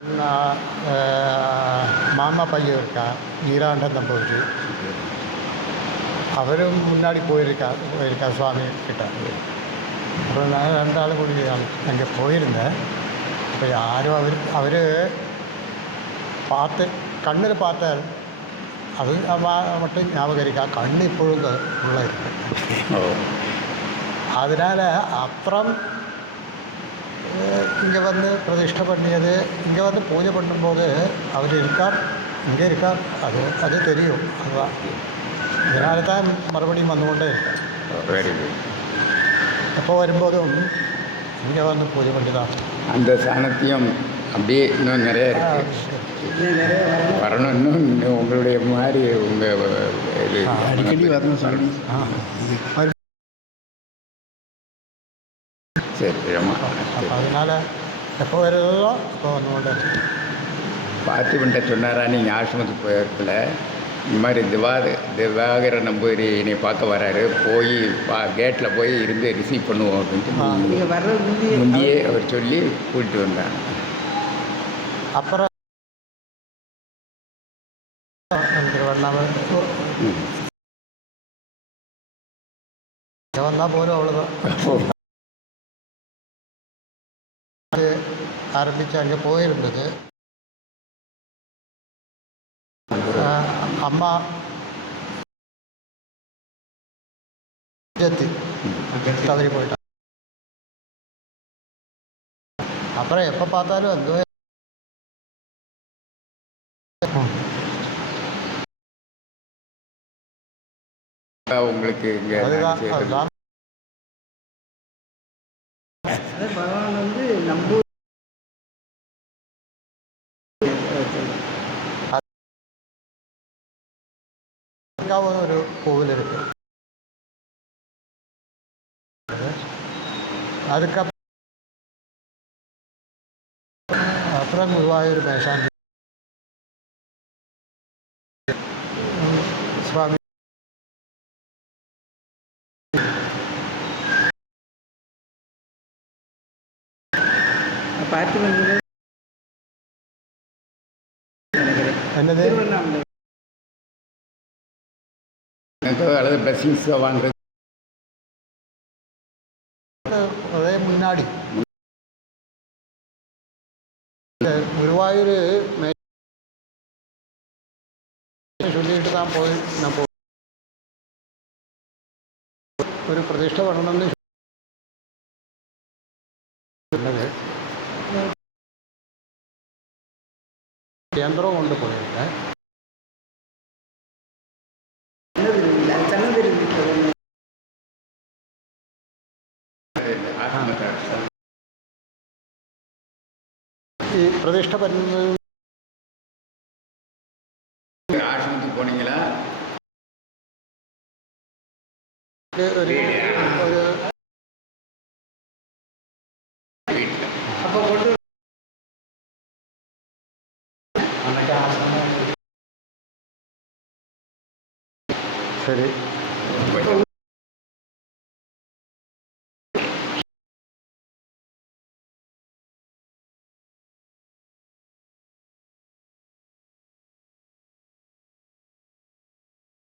நான் மாமா பையன் இருக்கான், நீராண்ட நம்பூதிரி. அவரும் முன்னாடி போயிருக்கா சுவாமி கிட்ட. அப்புறம் நான் 2 ஆள் கூடி அங்கே போயிருந்தேன். இப்போ யாரும் அவர் பார்த்து கண்ணில் பார்த்தார். அது மட்டும் ஞாபகம் இருக்கா, கண் இப்பொழுது உள்ள இருக்கு. அதனால் அப்புறம் இங்கே வந்து பிரதிஷ்டை பண்ணியது, இங்கே வந்து பூஜை பண்ணும்போது அவர் இருக்கார், இங்கே இருக்கார், அது தெரியும். அதுதான் இதனால தான் மறுபடியும் வந்துகொண்டே இருக்கேன். Very good. எப்போ வரும்போதும் இங்கே வந்து பூஜை பண்ணி தான் அந்த சாணத்தியம் அப்படியே இன்னும் நிறைய வரணும். இன்னும் உங்களுடைய மாதிரி உங்கள் இது அடிக்கடி வரணும் சொல்லணும். சரி ரொம்ப அதனால் எப்போ வருதோ அப்போ வந்துகொண்டே இருக்கு. பார்த்திபன்ட்ட சொன்னாரா நீங்கள் ஆசிரமத்துக்கு போயிருக்கல, இந்த மாதிரி திவாகர நம்பூதிரி என்னை பார்க்க வராரு, போய் கேட்டில் போய் இருந்து ரிசீவ் பண்ணுவோம் அப்படின்ட்டு முந்தையே அவர் சொல்லி கூட்டிட்டு வந்தாங்க. அப்புறம் வந்தால் போலும், அவ்வளோதான். அது ஆரம்பித்து அங்கே போயிருந்தது. அம்மா தவறி போயிட்டான். அப்புறம் எப்போ பார்த்தாலும் வந்து உங்களுக்கு இங்கே அதுதான் பகவான் வந்து நம்பூ ஒரு கோவில் இருக்கு. அப்புறம் குருவாயூர் மேஷாந்தி சுவாமி பார்த்திபன் என்னது அல்லது பிளஸிங்ஸ் வாங்குறது அதே முன்னாடி குருவாயூர் சொல்லிட்டு தான் நான் ஒரு பிரதிഷ്ഠ பண்ணണമെന്ന് சொன்னது. യന്ത്രവും കൊണ്ട് പോயிருக்கேன். ഈ പ്രതിഷ്ഠ பண்ணுறது ஆசிரமத்துக்கு போனீங்களா? ஒரு அப்போ கொண்டு சரி